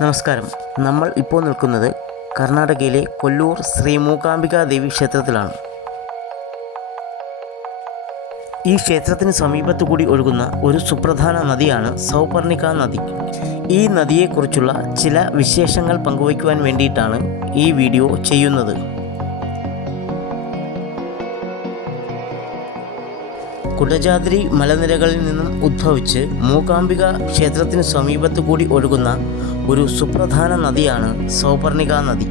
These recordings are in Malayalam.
നമസ്കാരം. നമ്മൾ ഇപ്പോൾ നിൽക്കുന്നത് കർണാടകയിലെ കൊല്ലൂർ ശ്രീ മൂകാംബിക ദേവി ക്ഷേത്രത്തിലാണ്. ഈ ക്ഷേത്രത്തിന് സമീപത്തു കൂടി ഒഴുകുന്ന ഒരു സുപ്രധാന നദിയാണ് സൗപർണിക നദി. ഈ നദിയെക്കുറിച്ചുള്ള ചില വിശേഷങ്ങൾ പങ്കുവയ്ക്കുവാൻ വേണ്ടിയിട്ടാണ് ഈ വീഡിയോ ചെയ്യുന്നത്. കുടജാദ്രി മലനിരകളിൽ നിന്നും ഉദ്ഭവിച്ച് മൂകാംബിക ക്ഷേത്രത്തിന് സമീപത്തു കൂടി ഒഴുകുന്ന ഒരു സുപ്രധാന നദിയാണ് സൗപർണിക നദി.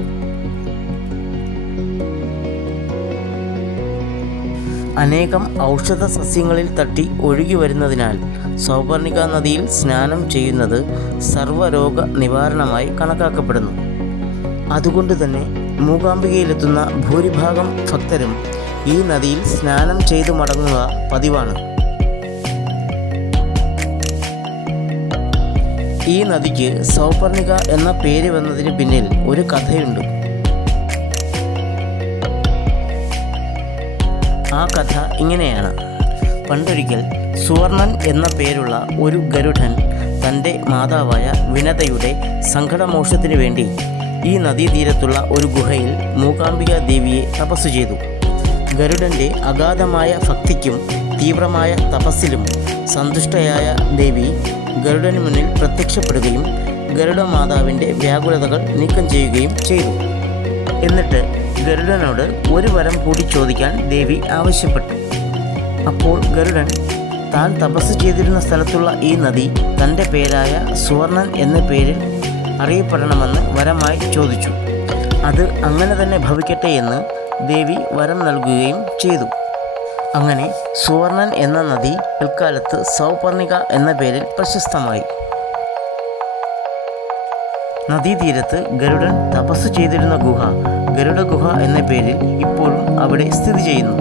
അനേകം ഔഷധ സസ്യങ്ങളിൽ തട്ടി ഒഴുകി വരുന്നതിനാൽ സൗപർണിക നദിയിൽ സ്നാനം ചെയ്യുന്നത് സർവ്വരോഗ നിവാരണമായി കണക്കാക്കപ്പെടുന്നു. അതുകൊണ്ട് തന്നെ മൂകാംബികയിലെത്തുന്ന ഭൂരിഭാഗം ഭക്തരും ഈ നദിയിൽ സ്നാനം ചെയ്തു മടങ്ങുക പതിവാണ്. ഈ നദിക്ക് സൗപർണിക എന്ന പേര് വന്നതിന് പിന്നിൽ ഒരു കഥയുണ്ട്. ആ കഥ ഇങ്ങനെയാണ്. പണ്ടൊരിക്കൽ സുവർണൻ എന്ന പേരുള്ള ഒരു ഗരുഡൻ തൻ്റെ മാതാവായ വിനതയുടെ സങ്കടമോക്ഷത്തിനു വേണ്ടി ഈ നദീതീരത്തുള്ള ഒരു ഗുഹയിൽ മൂകാംബിക ദേവിയെ തപസ്സു ചെയ്തു. ഗരുഡൻ്റെ അഗാധമായ ഭക്തിക്കും തീവ്രമായ തപസ്സിലും സന്തുഷ്ടയായ ദേവി ഗരുഡന് മുന്നിൽ പ്രത്യക്ഷപ്പെടുകയും ഗരുഡമാതാവിൻ്റെ വ്യാകുലതകൾ നീക്കം ചെയ്യുകയും ചെയ്തു. എന്നിട്ട് ഗരുഡനോട് ഒരു വരം കൂടി ചോദിക്കാൻ ദേവി ആവശ്യപ്പെട്ടു. അപ്പോൾ ഗരുഡൻ താൻ തപസ് ചെയ്തിരുന്ന സ്ഥലത്തുള്ള ഈ നദി തൻ്റെ പേരായ സുവർണൻ എന്ന പേരിൽ അറിയപ്പെടണമെന്ന് വരമായി ചോദിച്ചു. അത് അങ്ങനെ തന്നെ ഭവിക്കട്ടെ എന്ന് ദേവി വരം നൽകുകയും ചെയ്തു. അങ്ങനെ സുവർണൻ എന്ന നദി പിൽക്കാലത്ത് സൗപർണിക എന്ന പേരിൽ പ്രശസ്തമായി. നദീതീരത്ത് ഗരുഡൻ തപസ് ചെയ്തിരുന്ന ഗുഹ ഗരുഡ ഗുഹ എന്ന പേരിൽ ഇപ്പോഴും അവിടെ സ്ഥിതി ചെയ്യുന്നു.